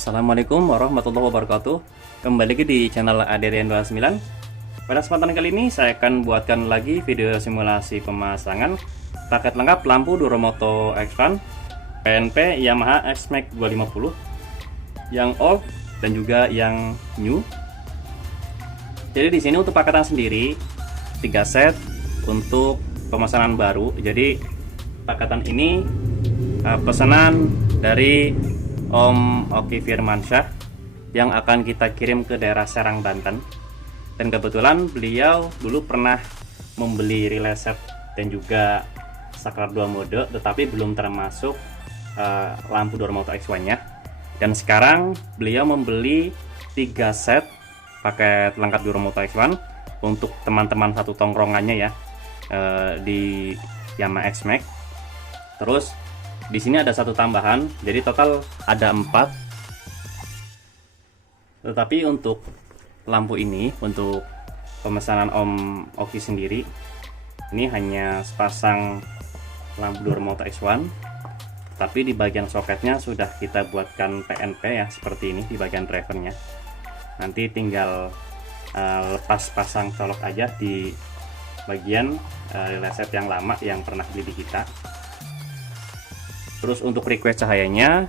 Assalamualaikum warahmatullahi wabarakatuh. Kembali lagi di channel ADRN29. Pada kesempatan kali ini saya akan buatkan lagi video simulasi pemasangan paket lengkap lampu Duromoto X1 PNP Yamaha X-Max 250 yang old dan juga yang new. Jadi di sini untuk paketan sendiri 3 set untuk pemesanan baru. Jadi paketan ini pesanan dari Om Oki Firmansyah yang akan kita kirim ke daerah Serang, Banten. Dan kebetulan beliau dulu pernah membeli relay set dan juga saklar 2 mode, tetapi belum termasuk lampu Duromoto X1 nya. Dan sekarang beliau membeli 3 set paket lengkap Duromoto X1 untuk teman-teman satu tongkrongannya ya, di Yamaha X-Max. Terus di sini ada satu tambahan, jadi total ada 4. Tetapi untuk lampu ini, untuk pemesanan Om Oki sendiri, ini hanya sepasang lampu Duromoto X1. Tapi di bagian soketnya sudah kita buatkan PNP ya, seperti ini di bagian drivernya. Nanti tinggal lepas pasang colok aja di bagian relay set yang lama yang pernah beli di kita. Terus untuk request cahayanya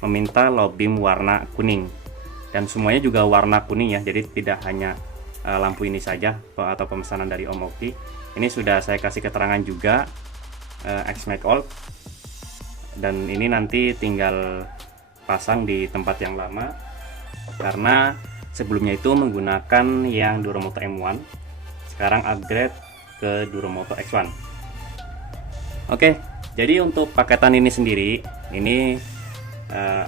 meminta low beam warna kuning, dan semuanya juga warna kuning ya, jadi tidak hanya lampu ini saja atau pemesanan dari Om Oki. Ini sudah saya kasih keterangan juga X-Max Old, dan ini nanti tinggal pasang di tempat yang lama karena sebelumnya itu menggunakan yang Duromoto M1, sekarang upgrade ke Duromoto X1. Oke, jadi untuk paketan ini sendiri, ini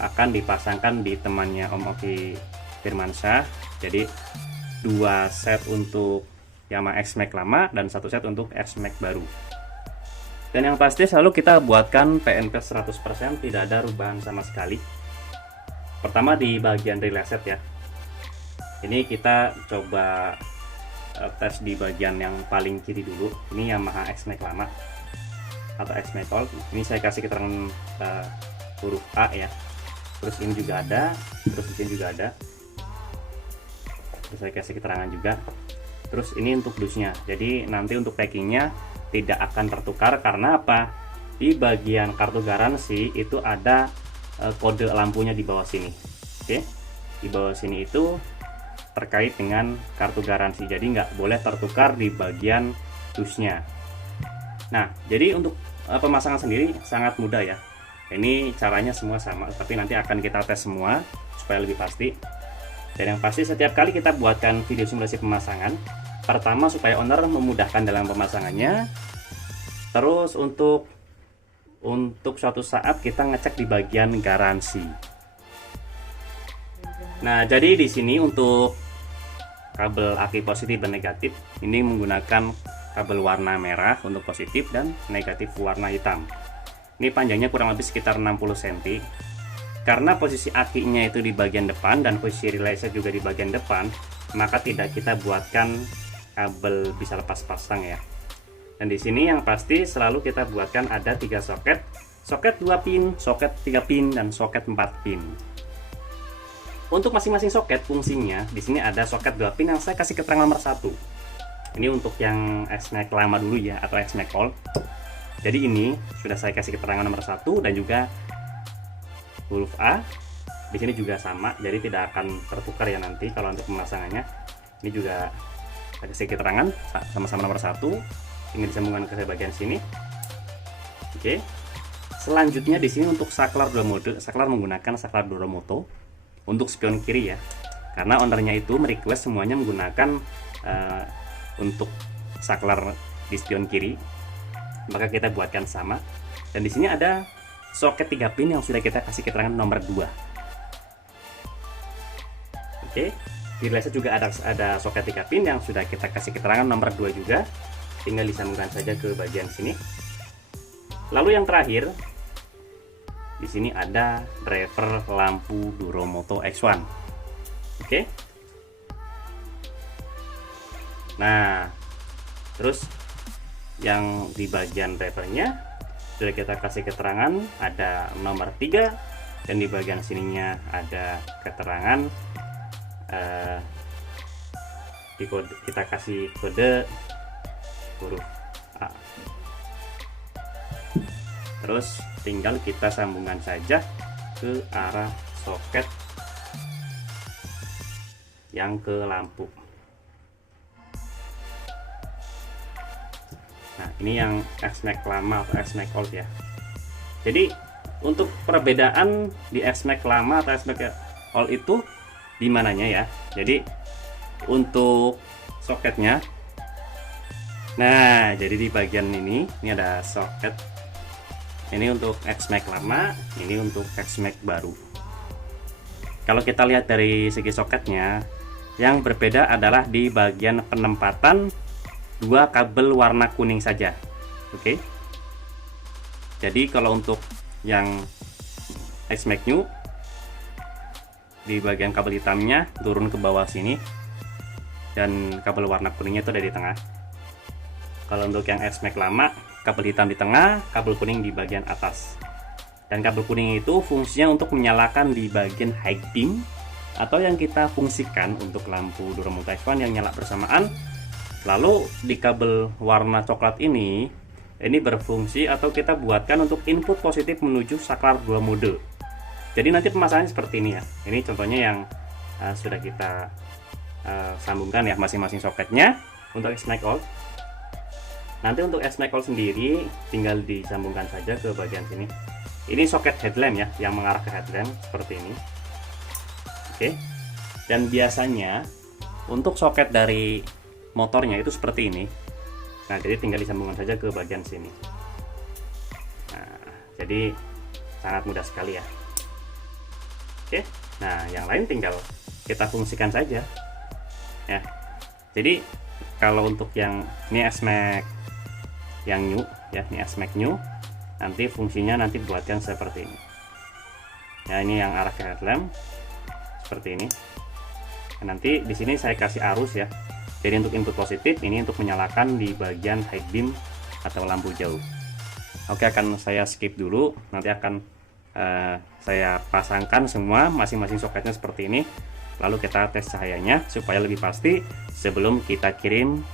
akan dipasangkan di temannya Om Oki Firmansyah. Jadi 2 set untuk Yamaha X-Max lama dan 1 set untuk X-Max baru. Dan yang pasti selalu kita buatkan PNP 100%, tidak ada rubahan sama sekali. Pertama di bagian relay set ya. Ini kita coba tes di bagian yang paling kiri dulu. Ini Yamaha X-Max lama atau X-Max Old. Ini saya kasih keterangan huruf A ya. Terus ini juga ada, terus di sini juga ada. Terus saya kasih keterangan juga. Terus ini untuk dusnya. Jadi nanti untuk packingnya tidak akan tertukar karena apa? Di bagian kartu garansi itu ada kode lampunya di bawah sini. Oke, di bawah sini itu terkait dengan kartu garansi. Jadi nggak boleh tertukar di bagian dusnya. Nah, jadi untuk pemasangan sendiri sangat mudah ya. Ini caranya semua sama, tapi nanti akan kita tes semua supaya lebih pasti. Dan yang pasti setiap kali kita buatkan video simulasi pemasangan, pertama supaya owner memudahkan dalam pemasangannya. Terus untuk suatu saat kita ngecek di bagian garansi. Nah, jadi di sini untuk kabel aki positif dan negatif ini menggunakan kabel warna merah untuk positif dan negatif warna hitam. Ini panjangnya kurang lebih sekitar 60 cm. Karena posisi akinya itu di bagian depan dan posisi relay set juga di bagian depan, maka tidak kita buatkan kabel bisa lepas pasang ya. Dan di sini yang pasti selalu kita buatkan ada 3 soket, soket 2 pin, soket 3 pin, dan soket 4 pin. Untuk masing-masing soket fungsinya, di sini ada soket 2 pin yang saya kasih keterangan nomor 1. Ini untuk yang X-Max lama dulu ya, atau X-Max Old. Jadi ini sudah saya kasih keterangan nomor 1 dan juga huruf A. Di sini juga sama, jadi tidak akan tertukar ya nanti kalau untuk pemasangannya. Ini juga saya kasih keterangan sama-sama nomor 1. Tinggal disambungkan ke bagian sini. Oke. Selanjutnya di sini untuk saklar 2 mode, saklar menggunakan saklar Duromoto untuk spion kiri ya. Karena ownernya itu merequest semuanya menggunakan untuk saklar di spion kiri, maka kita buatkan sama. Dan di sini ada soket 3 pin yang sudah kita kasih keterangan nomor 2. Oke, di relay set juga ada soket 3 pin yang sudah kita kasih keterangan nomor 2 juga. Tinggal disambungkan saja ke bagian sini. Lalu yang terakhir, di sini ada driver lampu Duromoto X1. Oke. Nah, terus yang di bagian drivernya sudah kita kasih keterangan ada nomor 3, dan di bagian sininya ada keterangan kita kasih kode huruf A. Terus tinggal kita sambungkan saja ke arah soket yang ke lampu. Nah, ini yang XMAX lama atau XMAX old ya. Jadi untuk perbedaan di XMAX lama atau XMAX old itu di mananya ya. Jadi untuk soketnya, nah jadi di bagian ini ada soket. Ini untuk XMAX lama, ini untuk XMAX baru. Kalau kita lihat dari segi soketnya, yang berbeda adalah di bagian penempatan dua kabel warna kuning saja. Oke. Jadi kalau untuk yang XMAX New, di bagian kabel hitamnya turun ke bawah sini, dan kabel warna kuningnya itu ada di tengah. Kalau untuk yang XMAX lama, kabel hitam di tengah, kabel kuning di bagian atas. Dan kabel kuning itu fungsinya untuk menyalakan di bagian high beam, atau yang kita fungsikan untuk lampu Dura Multi-Fan yang nyala bersamaan. Lalu di kabel warna coklat ini berfungsi atau kita buatkan untuk input positif menuju saklar 2 mode. Jadi nanti pemasangannya seperti ini ya. Ini contohnya yang sudah kita sambungkan ya, masing-masing soketnya untuk XMAX old. Nanti untuk XMAX old sendiri tinggal disambungkan saja ke bagian sini. Ini soket headlamp ya, yang mengarah ke headlamp seperti ini. Oke. Dan biasanya untuk soket dari motornya itu seperti ini. Nah, jadi tinggal disambungkan saja ke bagian sini. Nah, jadi sangat mudah sekali ya. Oke. Nah, yang lain tinggal kita fungsikan saja. Ya. Jadi kalau untuk yang ini XMAX yang new ya, ini XMAX new, nanti fungsinya nanti buatkan seperti ini. Ya, ini yang arah ke headlamp seperti ini. Nah, nanti di sini saya kasih arus ya. Jadi untuk input positif, ini untuk menyalakan di bagian high beam atau lampu jauh. Oke, akan saya skip dulu. Nanti akan saya pasangkan semua masing-masing soketnya seperti ini. Lalu kita tes cahayanya supaya lebih pasti sebelum kita kirim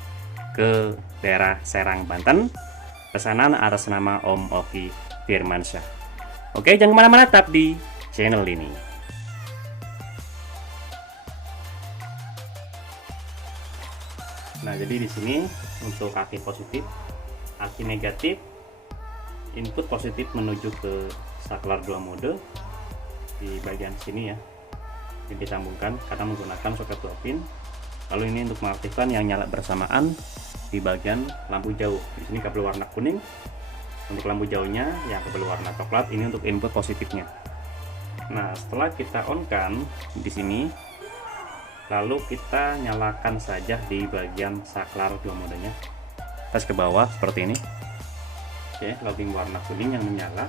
ke daerah Serang, Banten. Pesanan atas nama Om Oki Firmansyah. Oke, jangan kemana-mana, tetap di channel ini. Nah, jadi di sini untuk aki positif, aki negatif, input positif menuju ke saklar 2 mode di bagian sini ya. Ini disambungkan karena menggunakan soket 2 pin. Lalu ini untuk mengaktifkan yang nyala bersamaan di bagian lampu jauh. Di sini kabel warna kuning untuk lampu jauhnya, yang kabel warna coklat ini untuk input positifnya. Nah, setelah kita on kan di sini, lalu kita nyalakan saja di bagian saklar 2 modenya. Tes ke bawah seperti ini. Oke, loading warna kuning yang menyala.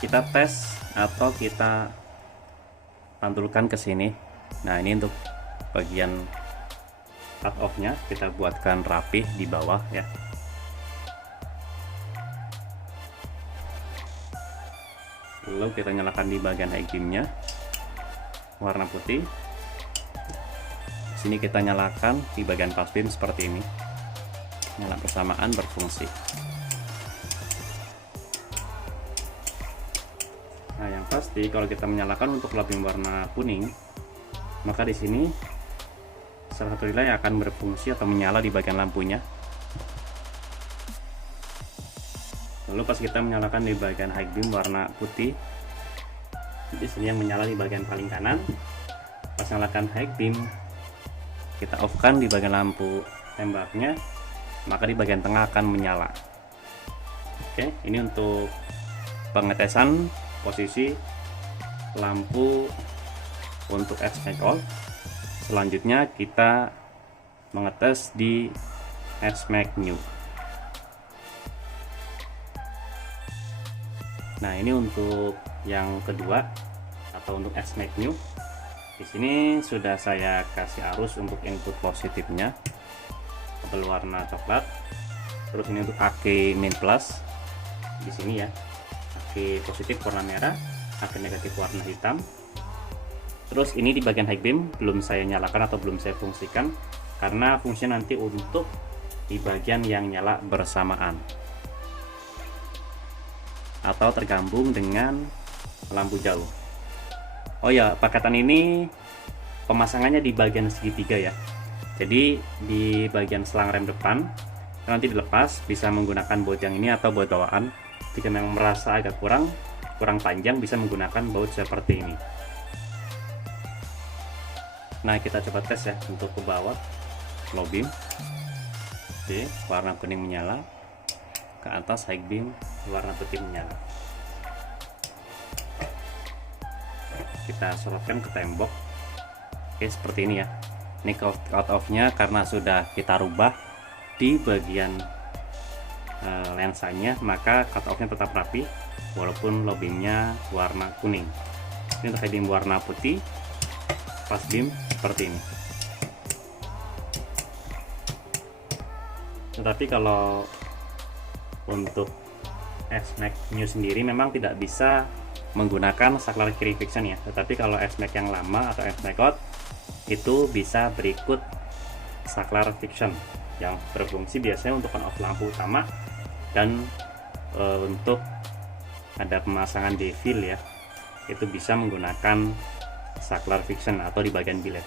Kita tes atau kita pantulkan ke sini. Nah, ini untuk bagian cut off-nya kita buatkan rapih di bawah ya. Lalu kita nyalakan di bagian high beam-nya warna putih. Sini kita nyalakan di bagian pass beam seperti ini, nyala bersamaan berfungsi. Nah, yang pasti kalau kita menyalakan untuk loading warna kuning, maka di sini salah satu relay akan berfungsi atau menyala di bagian lampunya. Lalu pas kita menyalakan di bagian high beam warna putih, di sini yang menyala di bagian paling kanan. Pas nyalakan high beam, kita off kan di bagian lampu tembaknya, maka di bagian tengah akan menyala. Oke, ini untuk pengetesan posisi lampu untuk XMAX old. Selanjutnya kita mengetes di XMAX new. Nah, ini untuk yang kedua atau untuk XMAX new. Di sini sudah saya kasih arus untuk input positifnya, kabel warna coklat. Terus ini untuk aki min plus di sini ya, aki positif warna merah. aki negatif warna hitam. Terus ini di bagian high beam belum saya nyalakan atau belum saya fungsikan, karena fungsinya nanti untuk di bagian yang nyala bersamaan atau tergabung dengan lampu jauh. Oh ya, paketan ini pemasangannya di bagian segitiga ya. Jadi di bagian selang rem depan nanti dilepas, bisa menggunakan baut yang ini atau baut bawaan. Jika memang merasa agak kurang panjang, bisa menggunakan baut seperti ini. Nah, kita coba tes ya untuk ke bawah low beam. Oke, warna kuning menyala. Ke atas high beam warna putih menyala. Kita sorotkan ke tembok. Oke, seperti ini ya. Ini cut off-nya karena sudah kita rubah di bagian lensanya, maka cut off-nya tetap rapi walaupun low beam-nya warna kuning. Ini untuk high beam warna putih, pas beam seperti ini. Tetapi kalau untuk S-Max New sendiri memang tidak bisa menggunakan saklar kiri fiction ya. Tetapi kalau S-Max yang lama atau S-Max Out itu bisa berikut saklar fiction yang berfungsi biasanya untuk on off lampu utama dan untuk ada pemasangan devil ya, itu bisa menggunakan saklar fiction atau di bagian bilet.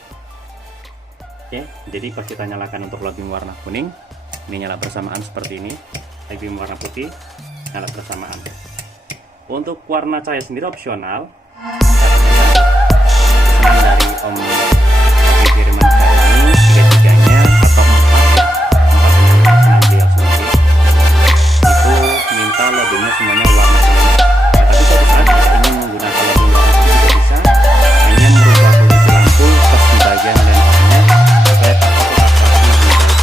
Oke, jadi pas kita nyalakan untuk low beam warna kuning, ini nyala bersamaan seperti ini. High beam warna putih nyala bersamaan. Untuk warna cahaya sendiri opsional, dari Om Firman ini tiga-tiganya atau empat yang sendiri itu minta low beamnya semuanya warna kuning. Nah, tapi suatu saat kita ingin menggunakan low beam warna putih juga bisa, hanya merubah posisi lampu pas di bagian lensanya supaya tampak tetap rapi di bagian.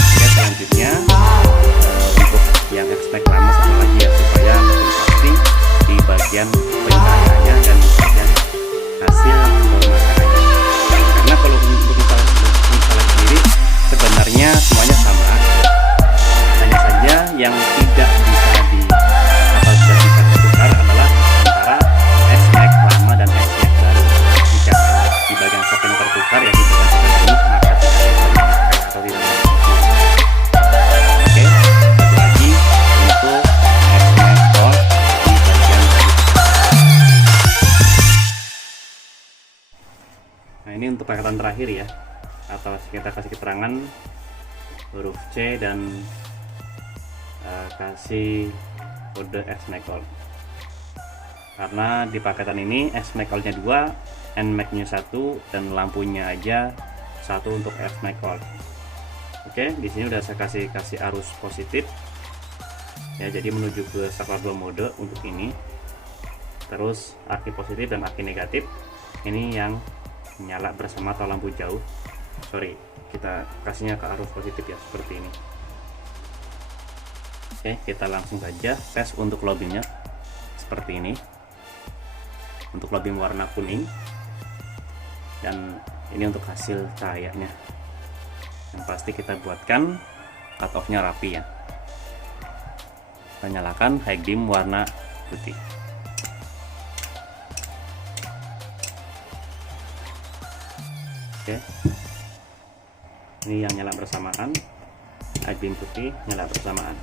Oke, selanjutnya untuk yang S-Max lama sama lagi ya, supaya lebih pasti di bagian pencahayaannya dan bagian hasil pemasangannya. Karena kalau untuk misalnya sendiri sebenarnya semuanya sama, hanya saja yang tidak bisa tukar adalah antara S-Max lama dan S-Max baru. Jika di bagian soket tertukar ya di bagian soket ini, maka atau tidak berfungsi. Oke, satu lagi untuk S-Max Gold di bagian nah, ini untuk paketan terakhir ya, atau kita kasih keterangan huruf C dan kasih kode S-Max Gold. Karena di paketan ini S-Max Gold-nya 2, N-Max New 1 dan lampunya aja 1 untuk S-Max Gold. Oke, di sini udah saya kasih arus positif. Ya, jadi menuju ke saklar 2 mode untuk ini. Terus aki positif dan aki negatif. Ini yang nyala bersama atau lampu jauh. Sorry, kita kasihnya ke arus positif ya, seperti ini. Oke, kita langsung saja tes untuk low beam-nya seperti ini. Untuk low beam warna kuning, dan ini untuk hasil cahayanya. Yang pasti kita buatkan cut off-nya rapi ya. Kita nyalakan high beam warna putih. Oke, ini yang nyala bersamaan, high beam putih nyala bersamaan.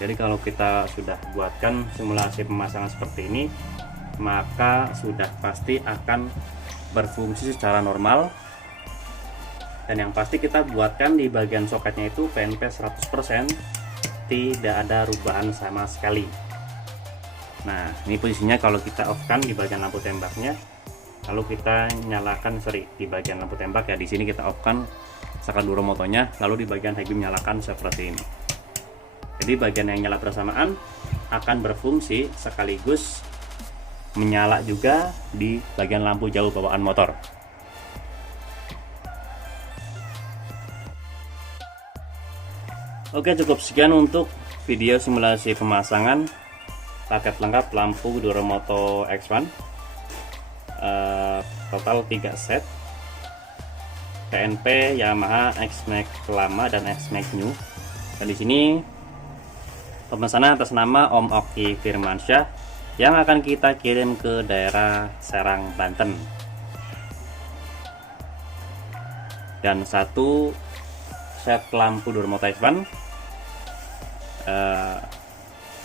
Jadi kalau kita sudah buatkan simulasi pemasangan seperti ini, maka sudah pasti akan berfungsi secara normal. Dan yang pasti kita buatkan di bagian soketnya itu PNP 100%, tidak ada rubahan sama sekali. Nah, ini posisinya kalau kita off kan di bagian lampu tembaknya, lalu kita nyalakan di bagian lampu tembak ya, di sini kita off kan saklar duro motonya, lalu di bagian high beam nyalakan seperti ini. Jadi bagian yang nyala bersamaan akan berfungsi sekaligus menyala juga di bagian lampu jauh bawaan motor. Oke, cukup sekian untuk video simulasi pemasangan paket lengkap lampu Duromoto X1. Total 3 set PNP Yamaha X-Max lama dan X-Max New. Dan di sini pemesanan atas nama Om Oki Firmansyah yang akan kita kirim ke daerah Serang, Banten. Dan satu set lampu Durmo Taiwan,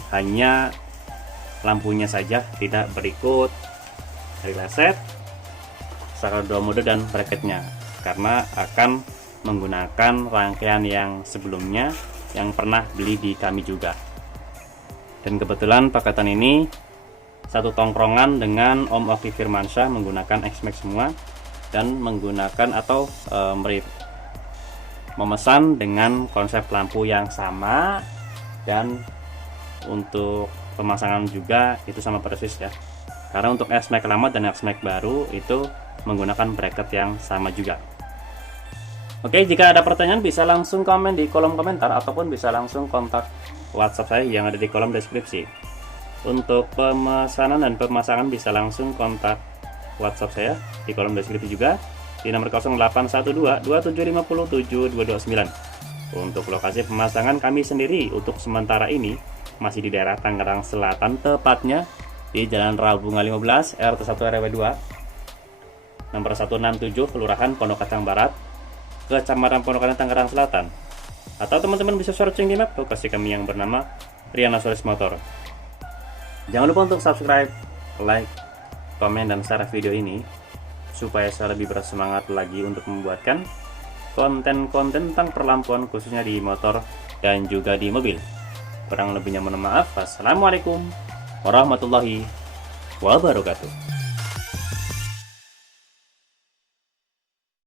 hanya lampunya saja, tidak berikut relay set, saklar mode dan bracketnya, karena akan menggunakan rangkaian yang sebelumnya yang pernah beli di kami juga. Dan kebetulan paketan ini satu tongkrongan dengan Om Oki Firmansyah menggunakan X-Max semua, dan menggunakan atau memesan dengan konsep lampu yang sama, dan untuk pemasangan juga itu sama persis ya, karena untuk X-Max lama dan X-Max baru itu menggunakan bracket yang sama juga. Oke, jika ada pertanyaan bisa langsung komen di kolom komentar ataupun bisa langsung kontak WhatsApp saya yang ada di kolom deskripsi. Untuk pemesanan dan pemasangan bisa langsung kontak WhatsApp saya di kolom deskripsi juga di nomor 0812 2750 7229. Untuk lokasi pemasangan kami sendiri untuk sementara ini masih di daerah Tangerang Selatan, tepatnya di Jalan Rabunga 15 RT 1 RW 2 nomor 167 Kelurahan Pondok Kacang Barat, Kecamatan Pondok Kacang, Tangerang Selatan. Atau teman-teman bisa searching di map lokasi kami yang bernama Riana Solis Motor. Jangan lupa untuk subscribe, like, komen, dan share video ini supaya saya lebih bersemangat lagi untuk membuatkan konten-konten tentang perlampuan khususnya di motor dan juga di mobil. Kurang lebihnya mohon maaf. Wassalamualaikum warahmatullahi wabarakatuh.